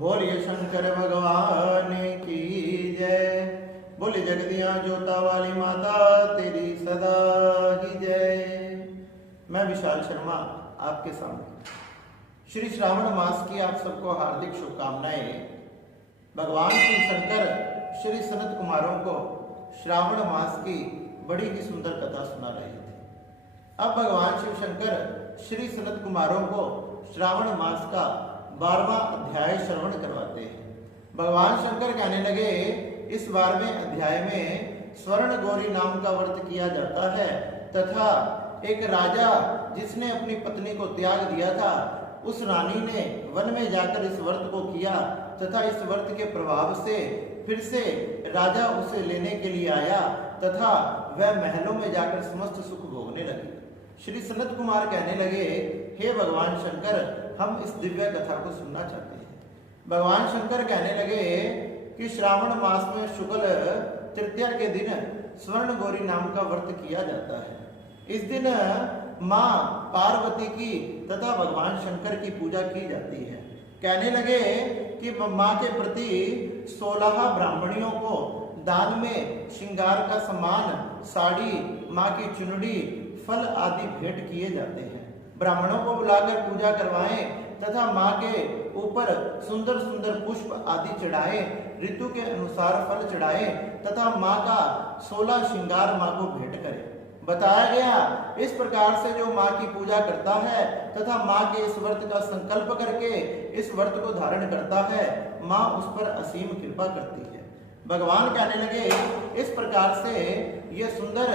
बोलिए शंकर भगवान की जय। बोले जगदियां जोता वाली माता तेरी सदा ही जय। मैं विशाल शर्मा आपके सामने श्री श्रावण मास की आप सबको हार्दिक शुभकामनाएं। भगवान शिव शंकर श्री सनत कुमारों को श्रावण मास की बड़ी ही सुंदर कथा सुना रहे थे। अब भगवान शिव शंकर श्री सनत कुमारों को श्रावण मास का 12वां अध्याय श्रवण करवाते हैं। भगवान शंकर कहने लगे, इस 12वें अध्याय में स्वर्ण गौरी नाम का व्रत किया जाता है तथा एक राजा जिसने अपनी पत्नी को त्याग दिया था, उस रानी ने वन में जाकर इस व्रत को किया तथा इस व्रत के प्रभाव से फिर से राजा उसे लेने के लिए आया तथा वह महलों में जाकर समस्त सुख भोगने लगे। श्री सनत कुमार कहने लगे, हे भगवान शंकर, हम इस दिव्य कथा को सुनना चाहते हैं। भगवान शंकर कहने लगे कि श्रावण मास में शुक्ल तृतीया के दिन स्वर्ण गौरी नाम का व्रत किया जाता है। इस दिन माँ पार्वती की तथा भगवान शंकर की पूजा की जाती है। कहने लगे कि माँ के प्रति 16 ब्राह्मणियों को दान में श्रृंगार का सामान, साड़ी, माँ की चुनड़ी, फल आदि भेंट किए जाते हैं। ब्राह्मणों को बुलाकर पूजा करवाएं तथा माँ के ऊपर सुंदर सुंदर पुष्प आदि चढ़ाएं, ऋतु के अनुसार फल चढ़ाएं तथा माँ का 16 श्रृंगार माँ को भेंट करें। बताया गया, इस प्रकार से जो माँ की पूजा करता है तथा माँ के इस व्रत का संकल्प करके इस व्रत को धारण करता है, माँ उस पर असीम कृपा करती है। भगवान कहने लगे, इस प्रकार से यह सुंदर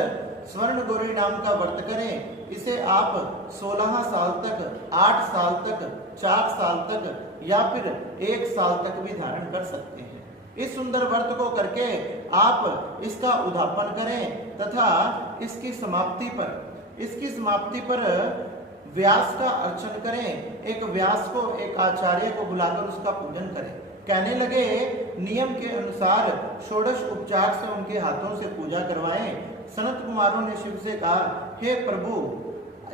स्वर्ण गौरी नाम का व्रत करें। इसे आप 16 साल तक, 8 साल तक, 4 साल तक या फिर 1 साल तक भी धारण कर सकते हैं। इस सुंदर व्रत को करके आप इसका उद्यापन करें तथा इसकी समाप्ति पर व्यास का अर्चन करें। एक व्यास को, एक आचार्य को बुलाकर उसका पूजन करें। कहने लगे, नियम के अनुसार षोडश उपचार से उनके हाथों से पूजा करवाएं। सनत कुमारों ने शिव से कहा, हे प्रभु,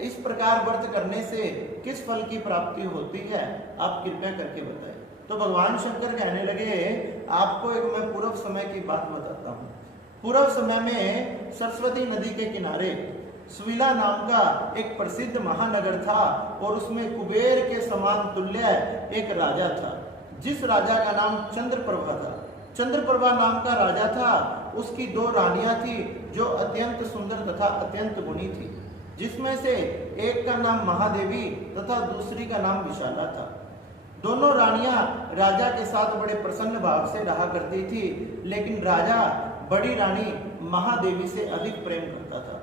इस प्रकार व्रत करने से किस फल की प्राप्ति होती है, आप कृपया करके बताएं। तो भगवान शंकर कहने लगे, आपको एक मैं पूर्व समय की बात बताता हूँ। पूर्व समय में सरस्वती नदी के किनारे सुविला नाम का एक प्रसिद्ध महानगर था और उसमें कुबेर के समान तुल्य एक राजा था, जिस राजा का नाम चंद्रप्रभा था। चंद्रप्रभा नाम का राजा था, उसकी 2 रानियां थी जो अत्यंत सुंदर तथा अत्यंत गुणी थी, जिसमें से एक का नाम महादेवी तथा दूसरी का नाम विशाला था। दोनों रानियां राजा के साथ बड़े प्रसन्न भाव से रहा करती थी, लेकिन राजा बड़ी रानी महादेवी से अधिक प्रेम करता था।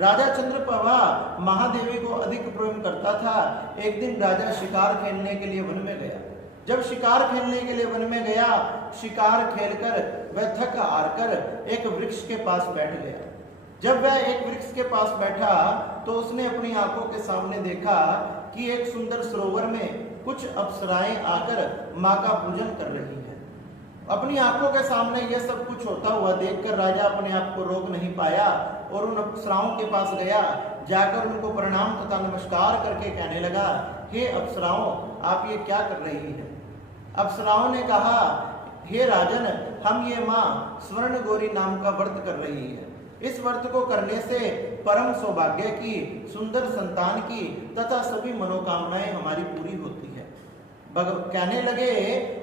राजा चंद्रप्रभा महादेवी को अधिक प्रेम करता था। एक दिन राजा शिकार खेलने के लिए वन में गया। जब शिकार खेलने के लिए वन में गया, शिकार खेलकर वह थक हार कर एक वृक्ष के पास बैठ गया। जब वह एक वृक्ष के पास बैठा तो उसने अपनी आंखों के सामने देखा कि एक सुंदर सरोवर में कुछ अप्सराएं आकर माँ का पूजन कर रही हैं। अपनी आंखों के सामने यह सब कुछ होता हुआ देखकर राजा अपने आप को रोक नहीं पाया और उन अप्सराओं के पास गया। जाकर उनको प्रणाम तथा नमस्कार करके कहने लगा, हे अप्सराओं, आप ये क्या कर रही हैं? अप्सराओं ने कहा, हे राजन, हम ये माँ स्वर्ण गौरी नाम का व्रत कर रही है। इस व्रत को करने से परम सौभाग्य की, सुंदर संतान की तथा सभी मनोकामनाएं हमारी पूरी होती है। कहने लगे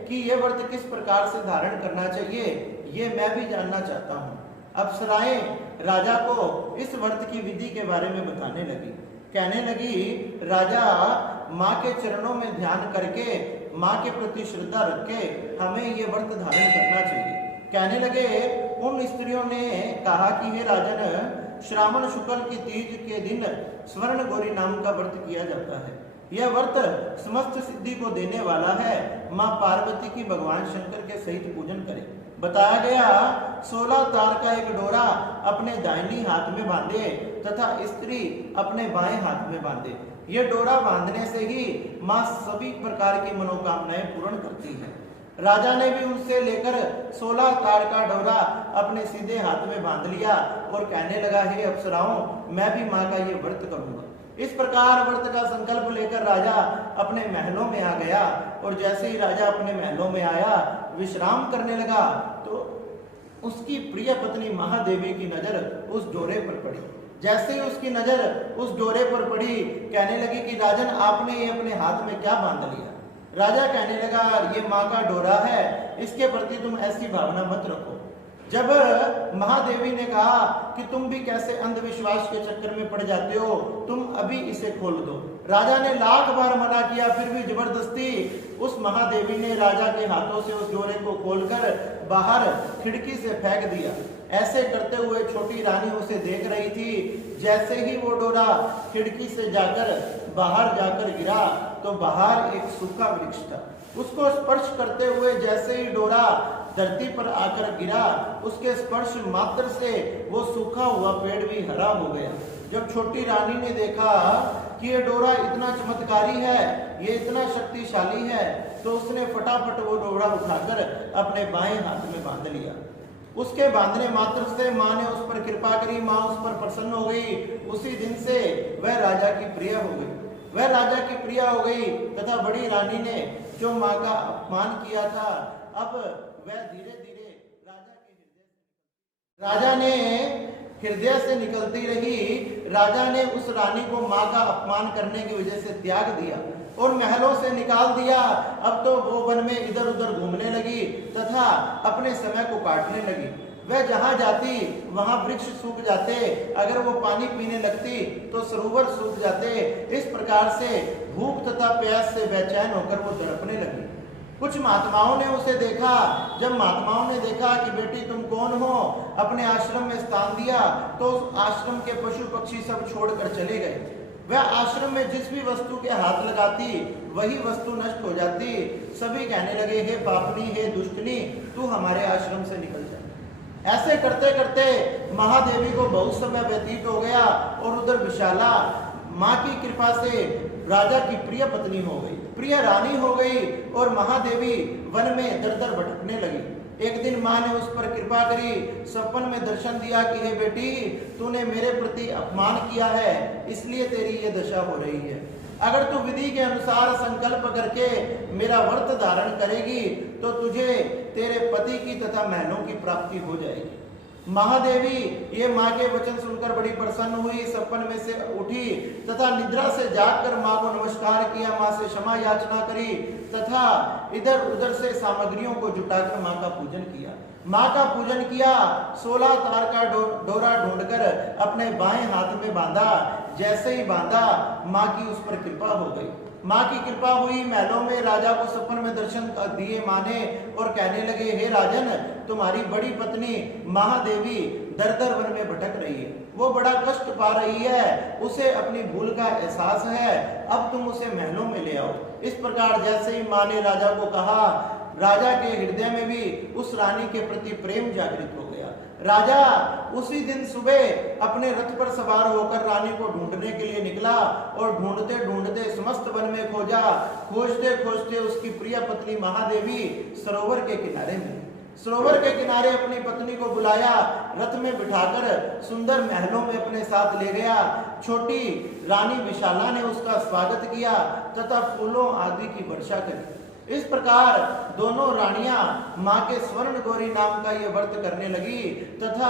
कि यह व्रत किस प्रकार से धारण करना चाहिए, ये मैं भी जानना चाहता हूँ। अप्सराएं राजा को इस व्रत की विधि के बारे में बताने लगी। कहने लगी, राजा, माँ के चरणों में ध्यान करके, माँ के प्रति श्रद्धा रख के हमें ये व्रत धारण करना चाहिए। कहने लगे, उन स्त्रियों ने कहा कि हे राजन, श्रावण शुक्ल की तीज के दिन स्वर्ण गौरी नाम का व्रत किया जाता है। यह व्रत समस्त सिद्धि को देने वाला है। माँ पार्वती की भगवान शंकर के सहित पूजन करें। बताया गया, 16 तार का एक डोरा अपने दाहिनी हाथ में बांधे तथा स्त्री अपने बाएं हाथ में बांधे। यह डोरा बांधने से ही माँ सभी प्रकार की मनोकामनाएं पूर्ण करती है। राजा ने भी उनसे लेकर 16 तार का डोरा अपने सीधे हाथ में बांध लिया और कहने लगा, हे अप्सराओं, मैं भी माँ का ये व्रत करूंगा। इस प्रकार व्रत का संकल्प लेकर राजा अपने महलों में आ गया, और जैसे ही राजा अपने महलों में आया, विश्राम करने लगा, तो उसकी प्रिय पत्नी महादेवी की नजर उस डोरे पर पड़ी। जैसे ही उसकी नजर उस डोरे पर पड़ी, कहने लगी कि राजन, आपने ये अपने हाथ में क्या बांध लिया? राजा कहने लगा, ये माँ का डोरा है, इसके प्रति तुम ऐसी भावना मत रखो। जब महादेवी ने कहा कि तुम भी कैसे अंधविश्वास के चक्कर में पड़ जाते हो, तुम अभी इसे खोल दो। राजा ने लाख बार मना किया, फिर भी जबरदस्ती उस महादेवी ने राजा के हाथों से उस डोरे को खोलकर बाहर खिड़की से फेंक दिया। ऐसे करते हुए छोटी रानी उसे देख रही थी। जैसे ही वो डोरा खिड़की से जाकर बाहर जाकर गिरा, तो बाहर एक सूखा वृक्ष था। उसको स्पर्श करते हुए जैसे ही डोरा धरती पर आकर गिरा, उसके स्पर्श मात्र से वो सूखा हुआ पेड़ भी हरा हो गया। जब छोटी रानी ने देखा कि ये डोरा इतना चमत्कारी है, ये इतना शक्तिशाली है, तो उसने फटाफट वो डोरा उठाकर अपने बाएं हाथ में बांध लिया। उसके बांधने मात्र से माँ ने उस पर कृपा करी, माँ उस पर प्रसन्न हो गई। उसी दिन से वह राजा की प्रिय हो गई, वह राजा की प्रिय हो गई, तथा बड़ी रानी ने जो माँ का अपमान किया था, अब वह धीरे धीरे राजा ने हृदय से निकलती रही। राजा ने उस रानी को माँ का अपमान करने की वजह से त्याग दिया और महलों से निकाल दिया। अब तो वो वन में इधर उधर घूमने लगी तथा अपने समय को काटने लगी। वह जहां जाती वहां वृक्ष सूख जाते, अगर वो पानी पीने लगती तो सरोवर सूख जाते। इस प्रकार से भूख तथा प्यास से बेचैन होकर वो तड़पने लगी। कुछ महात्माओं ने उसे देखा। जब महात्माओं ने देखा कि बेटी तुम कौन हो, अपने आश्रम में स्थान दिया, तो उस आश्रम के पशु पक्षी सब छोड़कर चले गए। वह आश्रम में जिस भी वस्तु के हाथ लगाती वही वस्तु नष्ट हो जाती। सभी कहने लगे, हे पापनी, हे दुष्टनी, तू हमारे आश्रम से निकल जा। ऐसे करते करते महादेवी को बहुत समय व्यतीत हो गया और उधर विशाला माँ की कृपा से राजा की प्रिय पत्नी हो गई, प्रिय रानी हो गई, और महादेवी वन में दर दर भटकने लगी। एक दिन माँ ने उस पर कृपा करी, सपन में दर्शन दिया कि हे बेटी, तूने मेरे प्रति अपमान किया है, इसलिए तेरी ये दशा हो रही है। अगर तू विधि के अनुसार संकल्प करके मेरा व्रत धारण करेगी तो तुझे तेरे पति की तथा महलों की प्राप्ति हो जाएगी। महादेवी ये माँ के वचन सुनकर बड़ी प्रसन्न हुई, सपन में से उठी तथा निद्रा से जागकर माँ को नमस्कार किया, माँ से क्षमा याचना करी तथा इधर उधर से सामग्रियों को जुटाकर माँ का पूजन किया। माँ का पूजन किया, 16 तार का डोरा ढूंढकर अपने बाएं हाथ में बांधा। जैसे ही बांधा, माँ की उस पर कृपा हो गई। माँ की कृपा हुई। महलों में राजा को सपन में दर्शन दिए माँ ने और कहने लगे, हे राजन, तुम्हारी बड़ी पत्नी महादेवी दर दर वन में भटक रही है, वो बड़ा कष्ट पा रही है, उसे अपनी भूल का एहसास है, अब तुम उसे महलों में ले आओ। इस प्रकार जैसे ही माँ ने राजा को कहा, राजा के हृदय में भी उस रानी के प्रति प्रेम जागृत हो गया। राजा उसी दिन सुबह अपने रथ पर सवार होकर रानी को ढूंढने के लिए निकला और ढूंढते ढूंढते समस्त वन में खोजा। खोजते खोजते उसकी प्रिय पत्नी महादेवी सरोवर के किनारे मिली। सरोवर के किनारे अपनी पत्नी को बुलाया, रथ में बिठाकर सुंदर महलों में अपने साथ ले गया। छोटी रानी विशाला ने उसका स्वागत किया तथा फूलों आदि की वर्षा करी। इस प्रकार दोनों रानियां माँ के स्वर्ण गौरी नाम का ये व्रत करने लगी तथा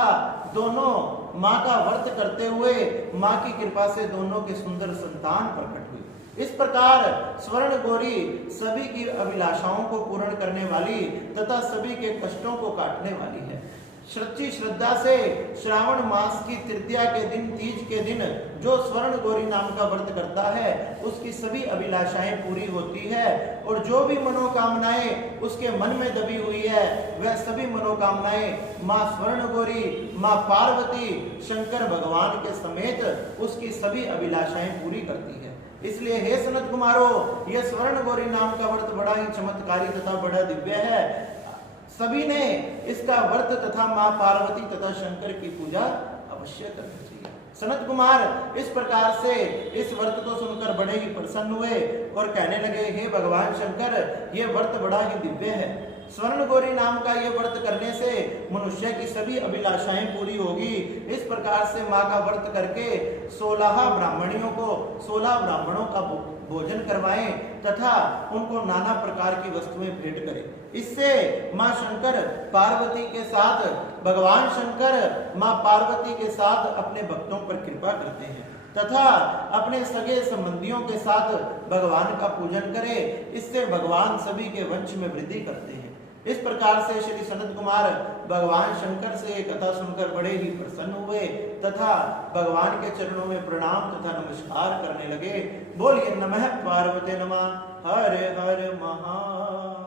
दोनों माँ का व्रत करते हुए माँ की कृपा से दोनों के सुंदर संतान प्रकट हुई। इस प्रकार स्वर्ण गौरी सभी की अभिलाषाओं को पूर्ण करने वाली तथा सभी के कष्टों को काटने वाली है। सच्ची श्रद्धा से श्रावण मास की तृतीया के दिन, तीज के दिन जो स्वर्ण गौरी नाम का व्रत करता है उसकी सभी अभिलाषाएं पूरी होती है और जो भी मनोकामनाएं उसके मन में दबी हुई है वह सभी मनोकामनाएं माँ स्वर्ण गौरी, माँ पार्वती, शंकर भगवान के समेत उसकी सभी अभिलाषाएं पूरी करती है। इसलिए हे सनत कुमारो, यह स्वर्ण गौरी नाम का व्रत बड़ा ही चमत्कारी तथा बड़ा दिव्य है। सभी ने इसका व्रत तथा माँ पार्वती तथा शंकर की पूजा अवश्य करनी चाहिए। सनत कुमार इस प्रकार से इस व्रत को सुनकर बड़े ही प्रसन्न हुए और कहने लगे, हे भगवान शंकर, ये व्रत बड़ा ही दिव्य है। स्वर्ण गौरी नाम का ये व्रत करने से मनुष्य की सभी अभिलाषाएं पूरी होगी। इस प्रकार से माँ का व्रत करके 16 ब्राह्मणियों को 16 ब्राह्मणों का भोजन करवाएं तथा उनको नाना प्रकार की वस्तुएं भेंट करें। इससे माँ शंकर पार्वती के साथ, भगवान शंकर माँ पार्वती के साथ अपने भक्तों पर कृपा करते हैं तथा अपने सगे संबंधियों के साथ भगवान का पूजन करें। इससे भगवान सभी के वंश में वृद्धि करते हैं। इस प्रकार से श्री सनत कुमार भगवान शंकर से कथा सुनकर बड़े ही प्रसन्न हुए तथा भगवान के चरणों में प्रणाम तथा नमस्कार करने लगे। बोलिए नमः पार्वती नमः, हर हर महादेव।